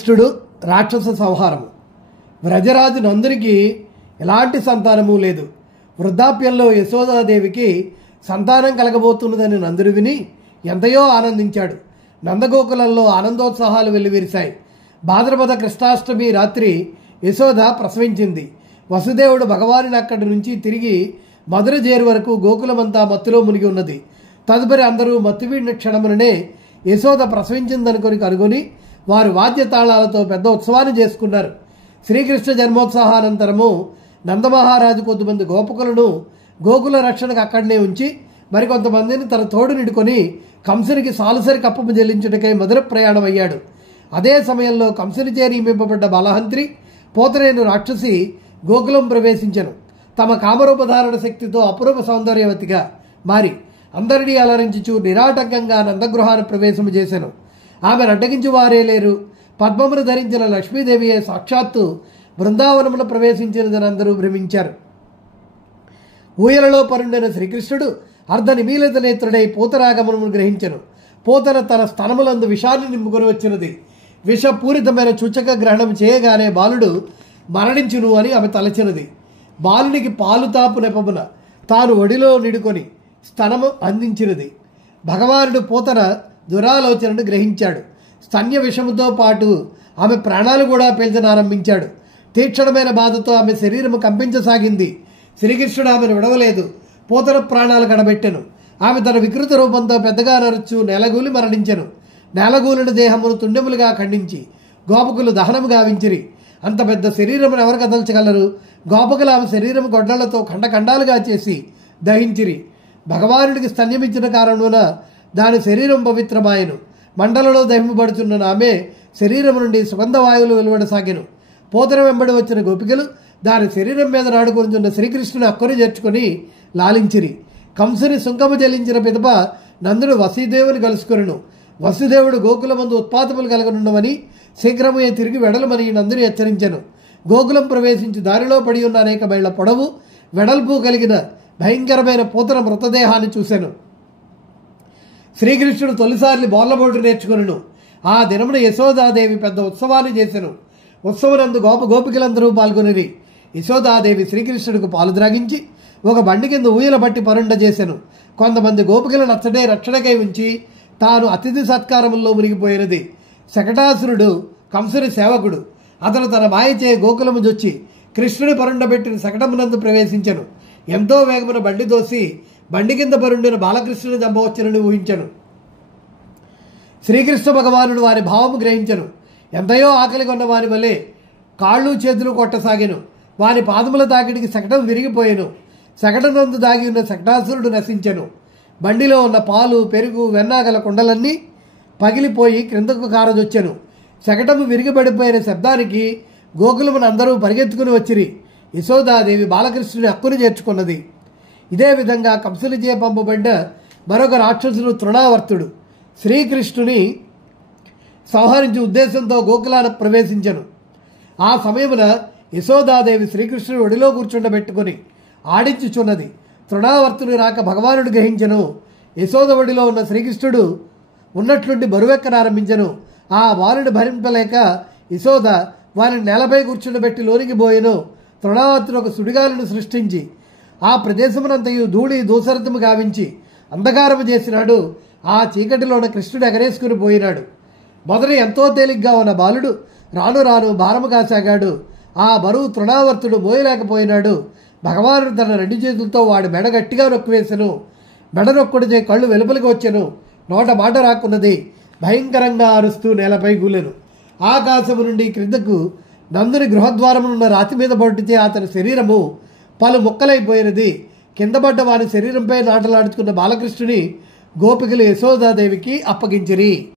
కృష్ణుడు రాక్షస సంహారము. వ్రజరాజు నందునికి ఎలాంటి సంతానము లేదు. వృద్ధాప్యంలో యశోదాదేవికి సంతానం కలగబోతున్నదని నందుడు విని ఎంతయో ఆనందించాడు. నందగోకులంలో ఆనందోత్సాహాలు వెల్లివిరిశాయి. భాద్రపద కృష్ణాష్టమి రాత్రి యశోద ప్రసవించింది. వసుదేవుడు భగవానుని అక్కడి నుంచి తిరిగి మధుర చేరు వరకు గోకులమంతా మత్తులో మునిగి ఉన్నది. తదుపరి అందరూ మత్తువీడిన క్షణముననే యశోద ప్రసవించిందనుకొని కనుగొని వారు వాద్యతాళాలతో పెద్ద ఉత్సవాన్ని చేసుకున్నారు. శ్రీకృష్ణ జన్మోత్సవానంతరము నందమహారాజు కొద్దిమంది గోపకులను గోకుల రక్షణకు అక్కడనే ఉంచి మరికొంతమందిని తన తోడు నిడుకొని కంసునికి సాలుసరి కప్పము చెల్లించుటకై మధుర ప్రయాణం అయ్యాడు. అదే సమయంలో కంసుని చేరి నియమింపబడ్డ బలహంత్రి పోతరేను రాక్షసి గోకులం ప్రవేశించెను. తమ కామరూపధారణ శక్తితో అపురూప సౌందర్యవతిగా మారి అందరినీ అలరించుచు నిరాటంకంగా నందగృహాన్ని ప్రవేశము చేశాను. ఆమెను అడ్డగించి వారే లేరు. పద్మమును ధరించిన లక్ష్మీదేవియే సాక్షాత్తు బృందావనమును ప్రవేశించినదని అందరూ భ్రమించారు. ఊయలలో పరుండిన శ్రీకృష్ణుడు అర్ధ నిమీలిత నేత్రుడై పూతరాగమనమును గ్రహించెను. పూతన తన స్తనములందు విషాన్ని నింపుకొని వచ్చినది. విషపూరితమైన సూచక గ్రహణం చేయగానే బాలుడు మరణించును అని ఆమె తలచినది. బాలునికి పాలు తాపు నెపమున తాను ఒడిలో నిడుకొని స్తనము అందించినది. భగవానుడు పూతన దురాలోచనను గ్రహించాడు. స్తన్య విషముతో పాటు ఆమె ప్రాణాలు కూడా పీల్చనారంభించాడు. తీక్షణమైన బాధతో ఆమె శరీరము కంపించసాగింది. శ్రీకృష్ణుడు ఆమెను విడవలేదు. పూతన ప్రాణాలు కడబెట్టెను. ఆమె తన వికృత రూపంతో పెద్దగా నరుచు నేలగూలి మరణించెను. నేలగూలిన దేహమును తుండెములుగా ఖండించి గోపకులు దహనము గావించిరి. అంత పెద్ద శరీరమును ఎవరు కదల్చగలరు? గోపకులు ఆమె శరీరము గొడ్డలతో ఖండఖండాలుగా చేసి దహించిరి. భగవానుడికి స్తన్యమిచ్చిన కారణమున దాని శరీరం పవిత్రమాయను. మండలలో దహింపబడుచున్న ఆమె శరీరం నుండి సుగంధ వాయువులు వెలువడసాగెను. పోతన వెంబడి వచ్చిన గోపికలు దాని శరీరం మీద నాడుకొనిచున్న శ్రీకృష్ణుని అక్కుని చేర్చుకొని లాలించిరి. కంసుని సుంకము చెల్లించిన పిదప నందుడు వసుదేవుని కలుసుకొనెను. వసుదేవుడు గోకులమందు ఉత్పాతములు కలగనున్నవని శీఘ్రమే తిరిగి వెడలమని నందుని హెచ్చరించెను. గోకులం ప్రవేశించి దారిలో పడి ఉన్న అనేక మైళ్ళ పొడవు వెడల్పు కలిగిన భయంకరమైన పూతన మృతదేహాన్ని చూశాను. శ్రీకృష్ణుడు తొలిసారి బోర్లబోటు నేర్చుకొనెను. ఆ దినమున యశోదాదేవి పెద్ద ఉత్సవాన్ని చేసెను. ఉత్సవనందు గోపికలందరూ పాల్గొనిరి. యశోదాదేవి శ్రీకృష్ణుడికి పాలు ద్రాగించి ఒక బండి కింద ఊయల బట్టి పరుండ చేసెను. కొంతమంది గోపికలు నచ్చటే రక్షణకై ఉంచి తాను అతిథి సత్కారముల్లో మునిగిపోయినది. శకటాసురుడు కంసుని సేవకుడు. అతను తన మాయచే గోకులము జొచ్చి కృష్ణుని పరుండబెట్టిన శకటమునందు ప్రవేశించెను. ఎంతో వేగమున బండి దోసి బండి కింద పరుండిన బాలకృష్ణుని చంపవచ్చునని ఊహించెను. శ్రీకృష్ణ భగవానుడు వారి భావము గ్రహించెను. ఎంతయో ఆకలి కొన్న వారి వలె కాళ్ళు చేతులు కొట్టసాగెను. వారి పాదముల తాకిడికి శకటం విరిగిపోయెను. శకటనందు దాగి ఉన్న శకటాసురుడు నశించెను. బండిలో ఉన్న పాలు, పెరుగు, వెన్నాగల కుండలన్నీ పగిలిపోయి క్రిందకు కారదొచ్చెను. శకటము విరిగిపడిపోయిన శబ్దానికి గోకులమును అందరూ పరిగెత్తుకుని వచ్చిరి. యశోదాదేవి బాలకృష్ణుని హక్కును చేర్చుకున్నది. ఇదే విధంగా కంసునిచే పంపబడ్డ మరొక రాక్షసుడు తృణావర్తుడు శ్రీకృష్ణుని సంహరించే ఉద్దేశంతో గోకులాన ప్రవేశించెను. ఆ సమయమున యశోదాదేవి శ్రీకృష్ణుని ఒడిలో కూర్చుండబెట్టుకుని ఆడించుచున్నది. తృణావర్తుని రాక భగవానుడు గ్రహించెను. యశోద ఒడిలో ఉన్న శ్రీకృష్ణుడు ఉన్నట్లుండి బరువెక్కనారంభించెను. ఆ బాలుని భరింపలేక యశోద వారిని నేలపై కూర్చుండబెట్టి లోనికి పోయెను. తృణావర్తుడు ఒక సుడిగాలిని సృష్టించి ఆ ప్రదేశమునంతయు ధూళి దూసరతము గావించి అంధకారము చేసినాడు. ఆ చీకటిలోన కృష్ణుడు ఎగరేసుకుని పోయినాడు. మొదట ఎంతో తేలిగ్గా ఉన్న బాలుడు రాను రాను భారము కాసాగాడు. ఆ బరువు తృణావర్తుడు మోయలేకపోయినాడు. భగవానుడు తన రెండు చేతులతో వాడి మెడ గట్టిగా నొక్కివేసెను. మెడ నొక్కుడిచే కళ్ళు వెలుపలికి వచ్చెను. నోట మాట రాకున్నది. భయంకరంగా అరుస్తూ నేలపై గూలెను. ఆకాశము నుండి క్రిందకు నందుని గృహద్వారమునున్న రాతి మీద పడితే అతని శరీరము పలు ముక్కలైపోయినది. కింద పడ్డ వారి శరీరంపై నాటలాడుచుకున్న బాలకృష్ణుని గోపికలు యశోదాదేవికి అప్పగించిరి.